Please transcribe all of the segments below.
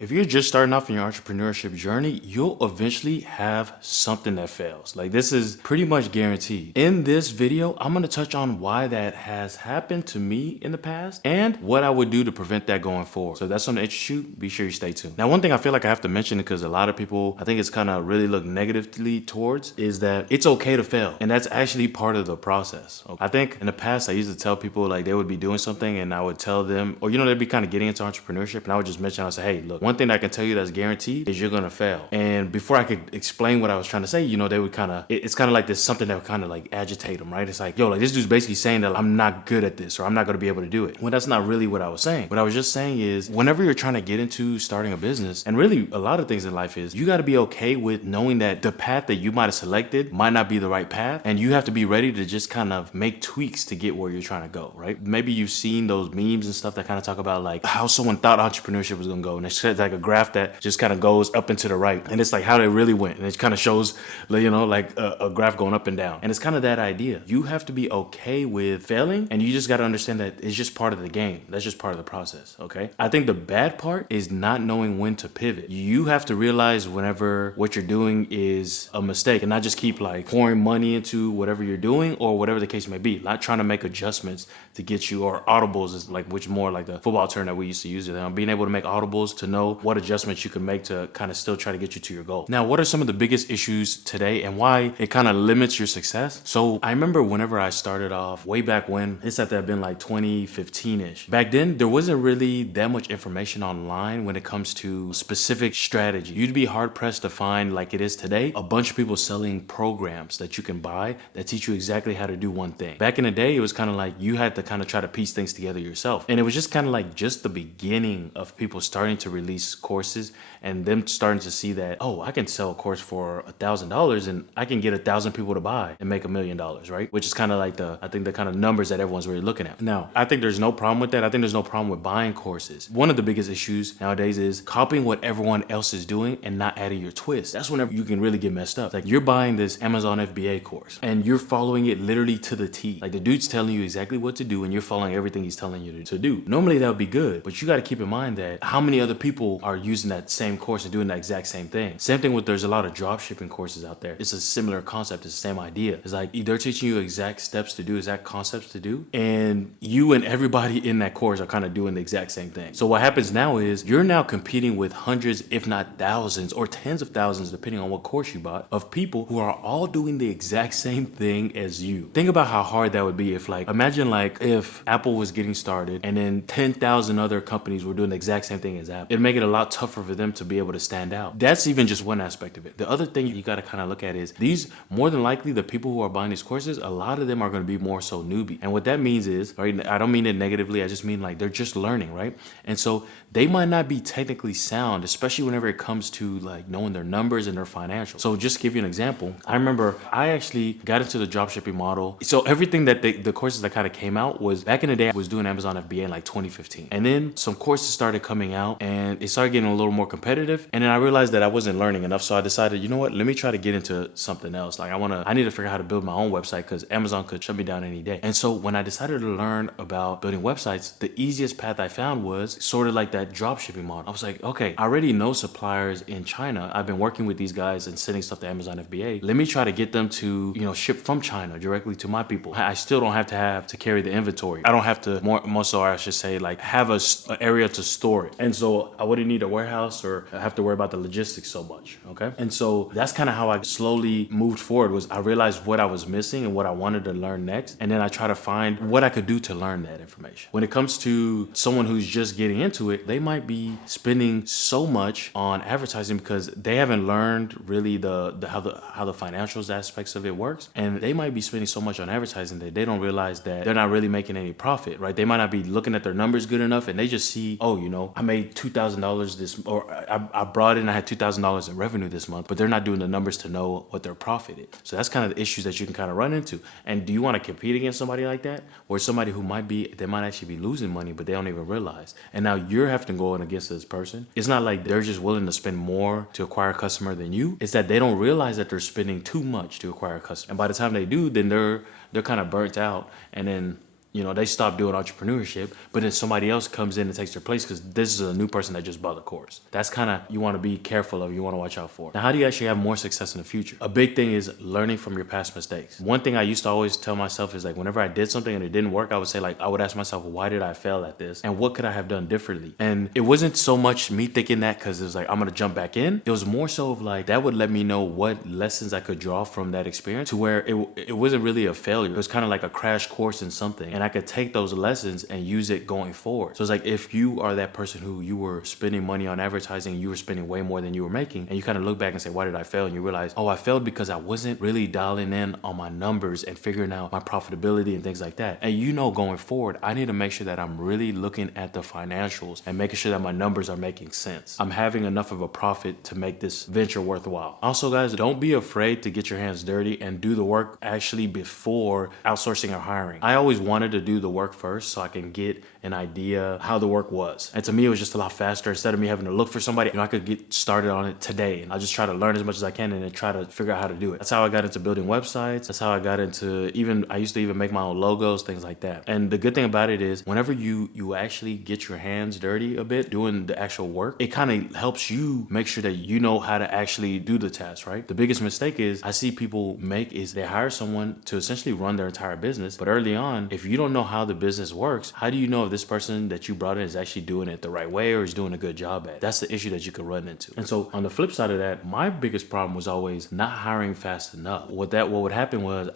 If you're just starting off in your entrepreneurship journey, you'll eventually have something that fails. Like this is pretty much guaranteed. In this video, I'm going to touch on why that has happened to me in the past and what I would do to prevent that going forward. So if that's something that interests you, be sure you stay tuned. Now, one thing I feel like I have to mention because a lot of people, I think it's kind of really looked negatively towards is that it's okay to fail. And that's actually part of the process. I think in the past, I used to tell people like they would be doing something and I would tell them, or they'd be kind of getting into entrepreneurship and I would just mention, I would say, hey, look, one thing that I can tell you that's guaranteed is you're gonna fail. And before I could explain what I was trying to say, they would it's kind of like this something that would kind of like agitate them, right? It's like, yo, like this dude's basically saying that I'm not good at this or I'm not gonna be able to do it. Well, that's not really what I was saying. What I was just saying is whenever you're trying to get into starting a business, and really a lot of things in life is you gotta be okay with knowing that the path that you might have selected might not be the right path. And you have to be ready to just kind of make tweaks to get where you're trying to go, right? Maybe you've seen those memes and stuff that kind of talk about like how someone thought entrepreneurship was gonna go. And it's like a graph that just kind of goes up and to the right. And it's like how they really went. And it kind of shows, like a graph going up and down. And it's kind of that idea. You have to be okay with failing. And you just got to understand that it's just part of the game. That's just part of the process. Okay. I think the bad part is not knowing when to pivot. You have to realize whenever what you're doing is a mistake and not just keep like pouring money into whatever you're doing or whatever the case may be. Not trying to make adjustments to get you, or audibles is like, which more like the football term that we used to use. Being able to make audibles to know what adjustments you can make to kind of still try to get you to your goal. Now, what are some of the biggest issues today and why it kind of limits your success? So I remember whenever I started off way back when, it's had to have been like 2015-ish. Back then, there wasn't really that much information online when it comes to specific strategy. You'd be hard pressed to find, like it is today, a bunch of people selling programs that you can buy that teach you exactly how to do one thing. Back in the day, it was kind of like you had to kind of try to piece things together yourself. And it was just kind of like just the beginning of people starting to release courses and them starting to see that, oh, I can sell a course for $1,000 and I can get 1,000 people to buy and make $1 million, right? Which is kind of like the kind of numbers that everyone's really looking at. Now, I think there's no problem with that. I think there's no problem with buying courses. One of the biggest issues nowadays is copying what everyone else is doing and not adding your twist. That's whenever you can really get messed up. Like you're buying this Amazon FBA course and you're following it literally to the T. Like the dude's telling you exactly what to do and you're following everything he's telling you to do. Normally that would be good, but you got to keep in mind that how many other people are using that same course and doing the exact same thing. Same thing with there's a lot of drop shipping courses out there. It's a similar concept. It's the same idea. It's like they're teaching you exact steps to do, exact concepts to do, and you and everybody in that course are kind of doing the exact same thing. So what happens now is you're now competing with hundreds, if not thousands or tens of thousands, depending on what course you bought, of people who are all doing the exact same thing as you. Think about how hard that would be if imagine if Apple was getting started and then 10,000 other companies were doing the exact same thing as Apple. It'd make it a lot tougher for them to be able to stand out. That's even just one aspect of it. The other thing you got to kind of look at is these, more than likely, the people who are buying these courses, a lot of them are going to be more so newbie. And what that means is, right, I don't mean it negatively. I just mean like they're just learning, right? And so they might not be technically sound, especially whenever it comes to like knowing their numbers and their financials. So just to give you an example, I remember I actually got into the dropshipping model. So everything that the courses that kind of came out was back in the day, I was doing Amazon FBA in like 2015. And then some courses started coming out and it started getting a little more competitive. And then I realized that I wasn't learning enough. So I decided, you know what, let me try to get into something else. Like I need to figure out how to build my own website because Amazon could shut me down any day. And so when I decided to learn about building websites, the easiest path I found was sort of like that drop shipping model. I was like, okay, I already know suppliers in China. I've been working with these guys and sending stuff to Amazon FBA. Let me try to get them to, ship from China directly to my people. I still don't have to carry the inventory. I don't have to, more so I should say, like have an area to store it. And so I wouldn't need a warehouse or have to worry about the logistics so much. Okay. And so that's kind of how I slowly moved forward. Was I realized what I was missing and what I wanted to learn next. And then I try to find what I could do to learn that information. When it comes to someone who's just getting into it, they might be spending so much on advertising because they haven't learned really how the financials aspects of it works. And they might be spending so much on advertising that they don't realize that they're not really making any profit, right? They might not be looking at their numbers good enough and they just see, oh, I made $2,000 this, or I brought in, I had $2,000 in revenue this month, but they're not doing the numbers to know what their profit is. So that's kind of the issues that you can kind of run into. And do you want to compete against somebody like that? Or somebody who they might actually be losing money, but they don't even realize. And now you're having to go in against this person. It's not like they're just willing to spend more to acquire a customer than you. It's that they don't realize that they're spending too much to acquire a customer. And by the time they do, then they're kind of burnt out. And then they stop doing entrepreneurship, but then somebody else comes in and takes their place because this is a new person that just bought the course. That's kind of, you want to be careful of, you want to watch out for. Now, how do you actually have more success in the future? A big thing is learning from your past mistakes. One thing I used to always tell myself is like, whenever I did something and it didn't work, I would say like, I would ask myself, why did I fail at this? And what could I have done differently? And it wasn't so much me thinking that because it was like, I'm going to jump back in. It was more so of like, that would let me know what lessons I could draw from that experience to where it wasn't really a failure. It was kind of like a crash course in something. And I could take those lessons and use it going forward. So it's like, if you are that person who you were spending money on advertising, you were spending way more than you were making, and you kind of look back and say, why did I fail? And you realize, oh, I failed because I wasn't really dialing in on my numbers and figuring out my profitability and things like that. And going forward, I need to make sure that I'm really looking at the financials and making sure that my numbers are making sense. I'm having enough of a profit to make this venture worthwhile. Also, guys, don't be afraid to get your hands dirty and do the work actually before outsourcing or hiring. I always wanted to do the work first so I can get an idea how the work was. And to me, it was just a lot faster. Instead of me having to look for somebody, I could get started on it today. And I'll just try to learn as much as I can and then try to figure out how to do it. That's how I got into building websites. That's how I got into I used to even make my own logos, things like that. And the good thing about it is whenever you actually get your hands dirty a bit doing the actual work, it kind of helps you make sure that you know how to actually do the task, right? The biggest mistake is I see people make is they hire someone to essentially run their entire business. But early on, if you don't know how the business works, how do you know if this person that you brought in is actually doing it the right way or is doing a good job at it? That's the issue that you could run into. And so on the flip side of that, my biggest problem was always not hiring fast enough. What would happen was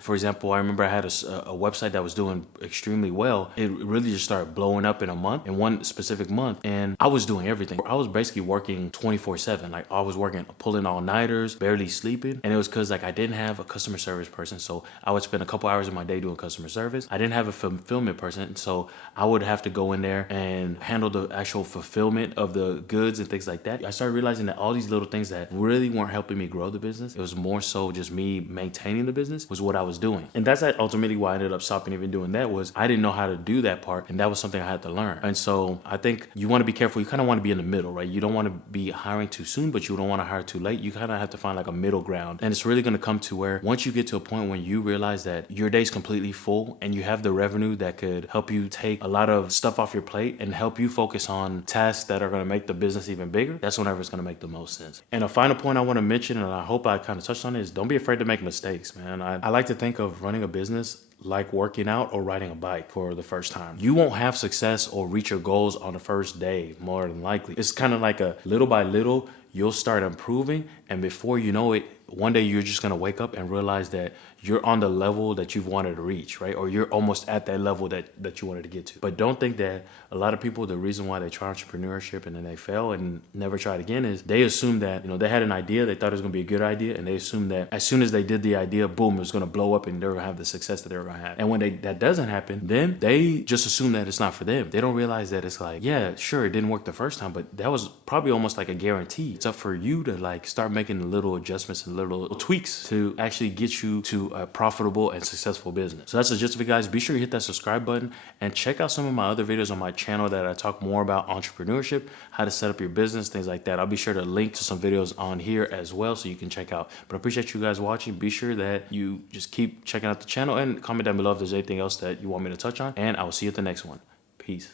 for example, I remember I had a website that was doing extremely well. It really just started blowing up in one specific month. And I was doing everything. I was basically working 24/7. Like I was working, pulling all-nighters, barely sleeping. And it was because like I didn't have a customer service person. So I would spend a couple hours of my day doing customer service. I didn't have a fulfillment person. So I would have to go in there and handle the actual fulfillment of the goods and things like that. I started realizing that all these little things that really weren't helping me grow the business, it was more so just me maintaining the business was what I was doing. And that's ultimately why I ended up stopping even doing that, was I didn't know how to do that part. And that was something I had to learn. And so I think you want to be careful. You kind of want to be in the middle, right? You don't want to be hiring too soon, but you don't want to hire too late. You kind of have to find like a middle ground. And it's really going to come to where once you get to a point when you realize that your day's completely full and you have the revenue that could help you take a lot of stuff off your plate and help you focus on tasks that are going to make the business even bigger, that's whenever it's going to make the most sense. And a final point I want to mention, and I hope I kind of touched on it, is don't be afraid to make mistakes, man. I like to think of running a business like working out or riding a bike for the first time. You won't have success or reach your goals on the first day, more than likely. It's kind of like a little by little, you'll start improving. And before you know it, one day you're just going to wake up and realize that you're on the level that you've wanted to reach, right? Or you're almost at that level that you wanted to get to. But don't think that a lot of people, the reason why they try entrepreneurship and then they fail and never try it again is they assume that, they had an idea, they thought it was going to be a good idea, and they assume that as soon as they did the idea, boom, it was going to blow up and they're going to have the success that they're going to have. And when that doesn't happen, then they just assume that it's not for them. They don't realize that it's like, yeah, sure, it didn't work the first time, but that was probably almost like a guarantee. It's up for you to like start making the little adjustments and little tweaks to actually get you to a profitable and successful business. So that's the gist of it, guys. Be sure you hit that subscribe button and check out some of my other videos on my channel that I talk more about entrepreneurship, how to set up your business, things like that. I'll be sure to link to some videos on here as well so you can check out. But I appreciate you guys watching. Be sure that you just keep checking out the channel and comment down below if there's anything else that you want me to touch on. And I will see you at the next one. Peace.